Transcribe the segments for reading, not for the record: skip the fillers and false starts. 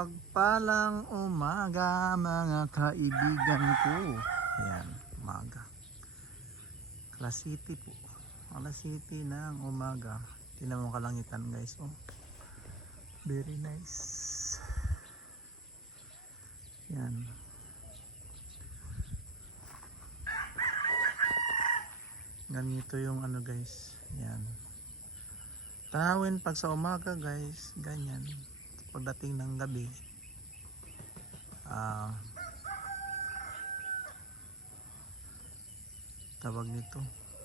Mapagpalang umaga mga kaibigan ko. Ayan, umaga. Alas City po. Alas City ng umaga. Tingnan mo kalangitan guys. Oh, very nice. Yan. Ganito yung ano guys. Yan. Tanawin pag sa umaga guys. Ganyan. Pagdating ng gabi. Tawag nito.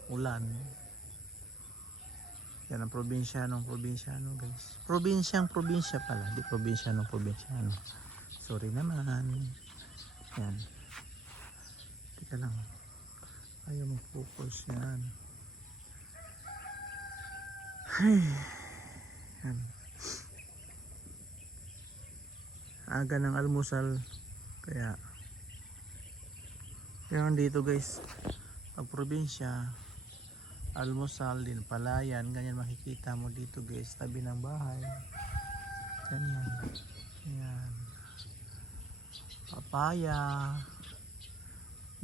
Ulan. Yan ang probinsyano guys. Probinsya pala. Di probinsyano. Sorry naman. Yan. Teka lang. Ayaw mag-focus yan. Yan. Aga ng almusal. Kaya dito guys. Pag probinsya, almusal din, palayan, ganyan makikita mo dito guys, tabi ng bahay. Ganyan. Yan. Papaya.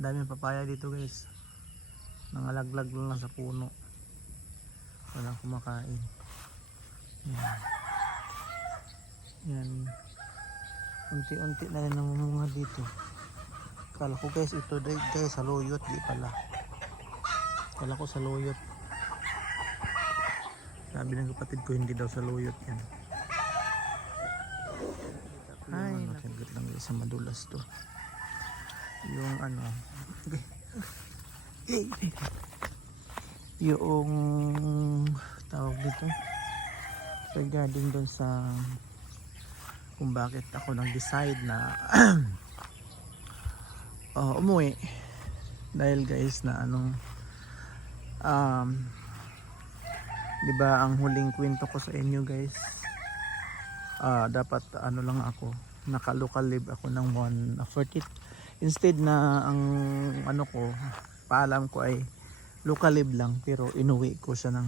Daming papaya dito guys. Nangalaglag lang sa puno. Walang kumakain. Yan. Yan. Unti-unti na rin namumunga dito. Kala ko guys ito guys saluyot, di pala. Kala ko saluyot. Sabi ng kapatid ko hindi daw saluyot yan. Ay, nakagat lang guys sa madulas to. Yung ano. Yung tawag dito. Regarding doon sa kung bakit ako nag-decide na umuwi dahil guys na di ba ang huling kwento ko sa inyo guys, dapat lang ako naka-local leave ako ng 140 instead na ang paalam ko ay local leave lang, pero inuwi ko siya ng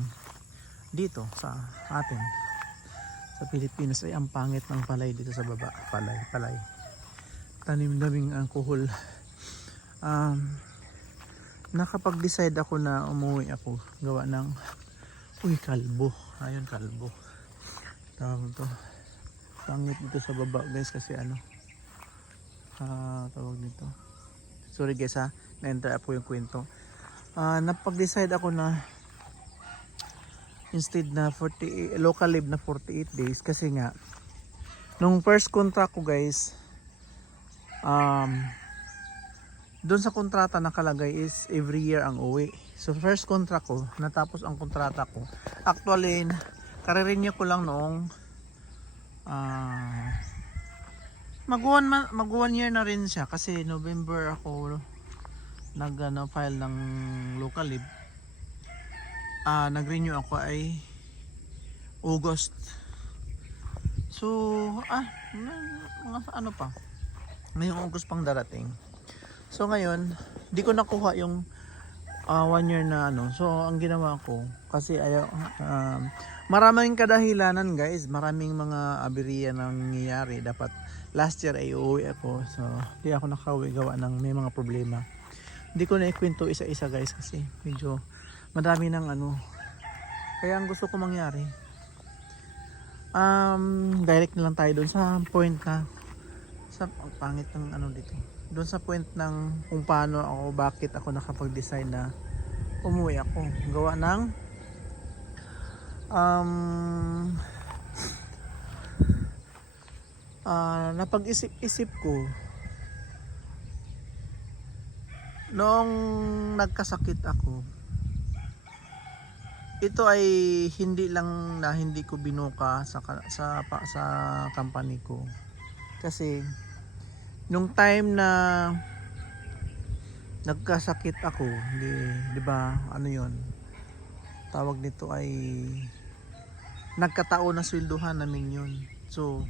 dito sa atin sa Pilipinas. Ay ang pangit ng palay dito sa baba. Palay tanim daming alcohol. Nakapag-decide ako na umuwi ako gawa ng kalbo. Ayun, kalbo tawag to. Pangit dito sa baba guys kasi tawag nito. Sorry guys na-enter po yung kwento. Napag-decide ako na instead na local leave na 48 days kasi nga nung first contract ko guys, doon sa kontrata nakalagay is every year ang uwi. So first contract ko, natapos ang kontrata ko. Actually, kare-renew ko lang noong mag 1 year na rin siya kasi November ako file ng local leave. Nag-renew ako ay August. So mga pa ngayong August pang darating. So ngayon di ko nakuha yung 1 year na so ang ginawa ko kasi maraming kadahilanan guys, maraming mga aberya nangyayari. Dapat last year ay uuwi ako, so di ako nakauwi gawa ng may mga problema. Hindi ko na ikwento isa-isa guys kasi medyo madami ng kaya ang gusto ko mangyari, direct na lang tayo doon sa point na sa pangit ng dito, doon sa point ng kung paano ako, bakit ako nakapag-decide na umuwi ako gawa ng napag-isip ko noong nagkasakit ako. Ito ay hindi lang na hindi ko binuka sa company ko. Kasi nung time na nagkasakit ako, di ba? Tawag nito ay nagkataon na swelduhan namin 'yun. So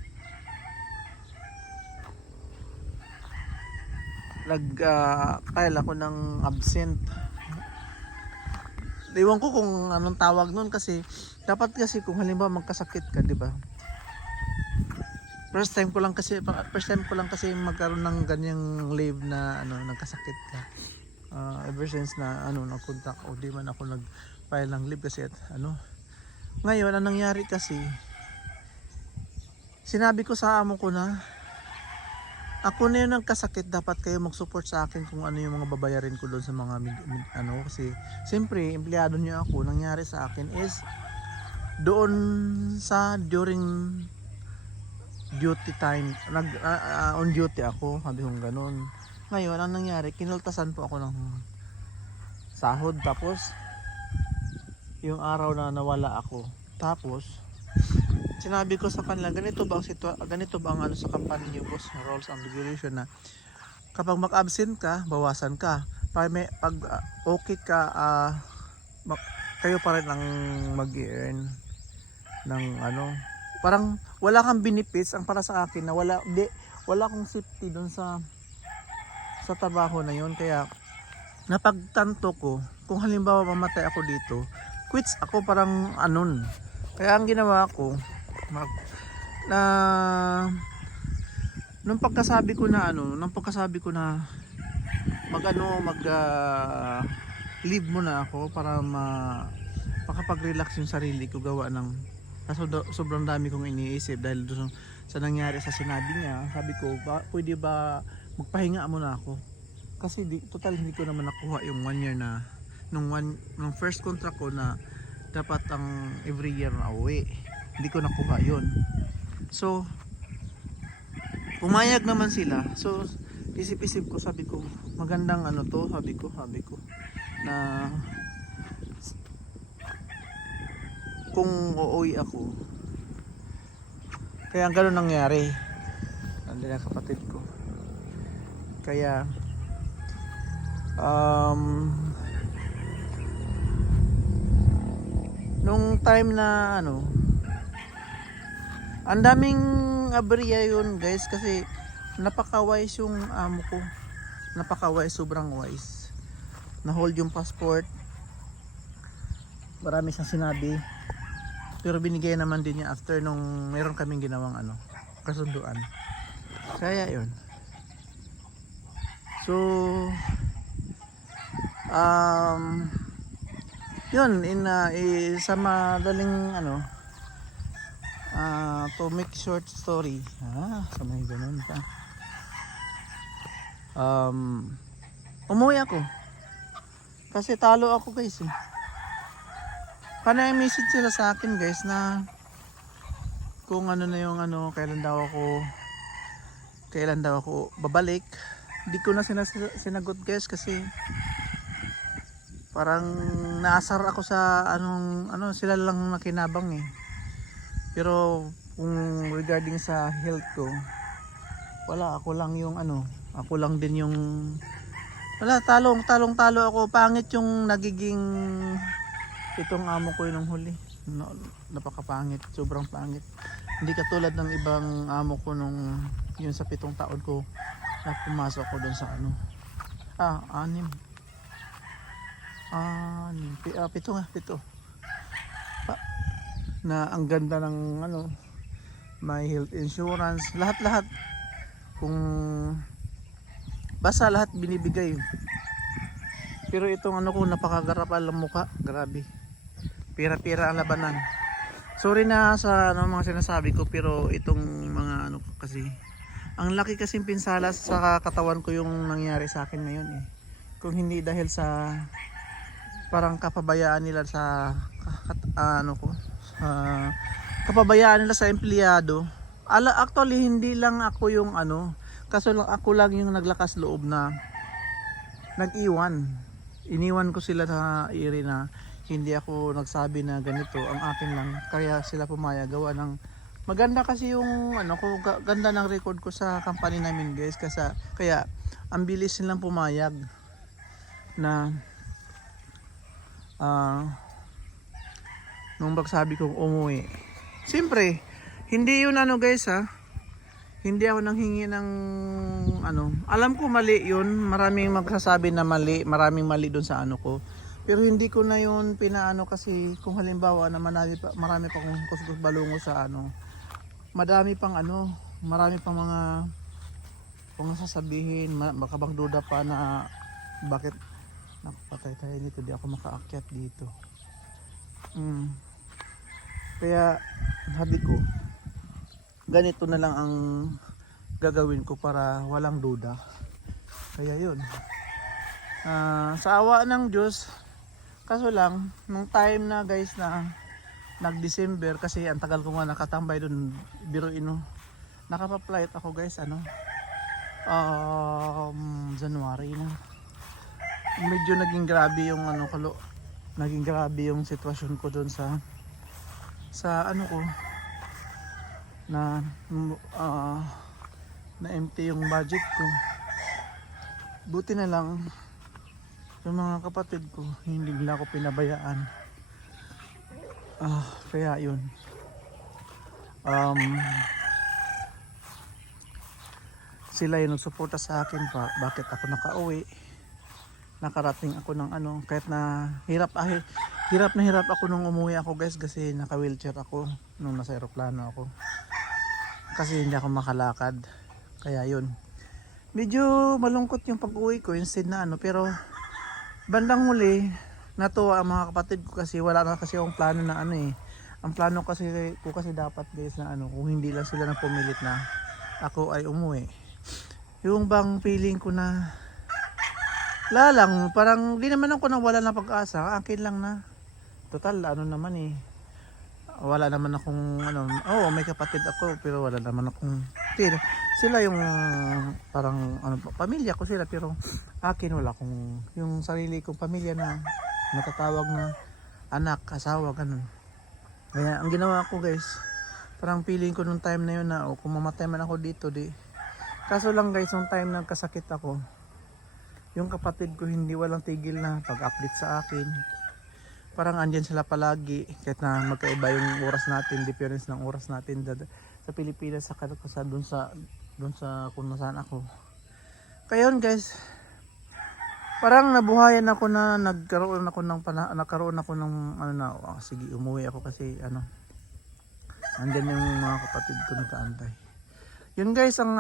file ako ng absent. Ewan ko kung anong tawag nun kasi dapat kasi kung halimbawa magkasakit ka, di ba? first time ko lang kasi magkaroon ng ganyang leave na ano, nagkasakit ka. Ever since na ano, nag-contact o di man ako nag-file ng leave kasi at ano. Ngayon, ang nangyari kasi, sinabi ko sa amo ko na ako na yung nagkasakit, dapat kayo mag-support sa akin kung ano yung mga babayarin ko doon sa mga ano, kasi siyempre empleyado niyo ako. Nangyari sa akin is doon sa during duty time, on duty ako, sabi kong ganun. Ngayon, ang nangyari, kinultasan po ako ng sahod, tapos yung araw na nawala ako. Tapos sinabi ko sa kanila, ganito ba ang ano sa company niyo, boss, roles and regulation, na kapag mag-absent ka, bawasan ka. Pag okay ka, kayo pa rin ang mag-earn ng ano, parang wala kang benefits. Ang para sa akin na wala akong safety doon sa trabaho na yon. Kaya napagtanto ko, kung halimbawa mamatay ako dito, quits ako, parang anon. Kaya ang ginawa ko, nung pagkasabi ko na leave muna ako para makapag-relax yung sarili ko, gawa ng sobrang dami kong iniisip dahil doon sa nangyari sa sinabi niya. Sabi ko, pwede ba magpahinga muna ako, kasi total hindi ko naman nakuha yung 1 year na nung first contract ko na dapat ang every year na uwi. Hindi ko nakuha yun. So pumayag naman sila. So isip-isip ko, sabi ko magandang ano to, sabi ko na kung uuwi ako. Kaya ang ganun nangyari. Nandiyan ang kapatid ko. Kaya nung time na ano, ang daming aberya yun, guys, kasi napaka-wise yung amo ko. Napaka-wise, sobrang wise. Na-hold yung passport. Marami siyang sinabi. Pero binigay naman din niya after nung meron kaming ginawang ano, kasunduan. Kaya yun. So yun, sa madaling ano, to make short story, sa may ganun pa, umuwi ako kasi talo ako, guys, eh. Message sila sa akin, guys, na kung ano na yung ano, kailan daw ako babalik. Hindi ko na sinagot, guys, kasi parang naasar ako sa sila lang nakinabang, eh. Pero kung regarding sa health ko, wala, ako lang din yung talo ako. Pangit yung nagiging itong amo ko yung huli. Napakapangit, sobrang pangit. Hindi katulad ng ibang amo ko nung yun sa 7 taon ko na pumasok ko doon sa ano. 7 na ang ganda ng ano, may health insurance, lahat kung basta lahat binibigay. Pero itong ano ko, napakagarapal ang mukha, grabe, pira-pira ang labanan. Sorry na sa mga sinasabi ko, pero itong mga ano kasi, ang laki kasing pinsala sa katawan ko yung nangyari sa akin ngayon, eh. Kung hindi dahil sa parang kapabayaan nila sa kapabayaan nila sa empleyado. Actually hindi lang ako yung kaso lang ako lang yung naglakas loob na iniwan ko sila sa iri na hindi ako nagsabi na ganito ang akin lang, kaya sila pumayag. Gawa ng maganda kasi yung ganda ng record ko sa company namin, guys, kaya ang bilis nilang pumayag na nung magsabi kong umuwi. Siyempre hindi yun guys, hindi ako nanghingi ng alam ko mali yun, maraming magsasabi na mali, maraming mali doon sa ko, pero hindi ko na yun pinaano, kasi kung halimbawa na marami pa akong kuskus balungo sa madami pang marami pang mga kung sasabihin, baka bang duda pa na bakit nakapatay tayo dito, di ako makaakyat dito. Kaya sabi ko, ganito na lang ang gagawin ko para walang duda. Kaya yun, sa awa ng Diyos, kaso lang nung time na guys na nag-December, kasi ang tagal ko nga nakatambay dun, biruin no, nakapa-flight ako guys January na. Medyo naging grabe yung naging grabe yung sitwasyon ko doon sa ano ko na na empty yung budget ko. Buti na lang yung mga kapatid ko hindi nila ako pinabayaan. Kaya yun, sila yung nagsuporta sa akin pa bakit ako nakauwi, nakarating ako ng kahit na hirap na hirap ako nung umuwi ako guys, kasi naka wheelchair ako nung nasa eroplano ako, kasi hindi ako makalakad. Kaya yun, medyo malungkot yung pag-uwi ko instead na pero bandang huli natuwa ang mga kapatid ko, kasi wala na kasi akong plano na ang plano kasi ko kasi dapat guys na kung hindi lang sila na pumilit na ako ay umuwi, yung bang feeling ko na lalang, parang di naman ako nawala na pag-asa, akin lang na total naman wala naman akong may kapatid ako pero wala naman akong sila yung parang pamilya ko sila, pero akin wala akong yung sarili kong pamilya na natatawag na anak, asawa, ganun. Kaya ang ginawa ko guys, parang feeling ko nung time na yun na kung mamatay man ako dito kaso lang guys, nung time nagkasakit ako, yung kapatid ko hindi walang tigil na pag-update sa akin. Parang andyan sila palagi kahit na magkaiba yung oras natin, difference ng oras natin sa Pilipinas sa doon sa kung nasaan ako. Kaya yun guys, parang nabuhayan ako na nagkaroon ako ng sige umuwi ako kasi andyan yung mga kapatid ko nagkaantay. Yun guys ang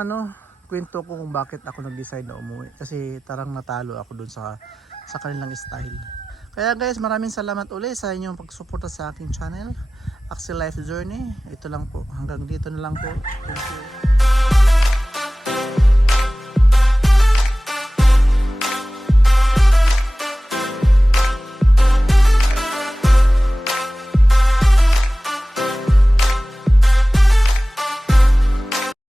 kwento ko kung bakit ako nag-decide na umuwi, kasi tarang natalo ako dun sa kanilang style. Kaya guys, maraming salamat ulit sa inyong pagsuporta sa aking channel, Axel Life Journey. Ito lang po, hanggang dito na lang po. Thank you.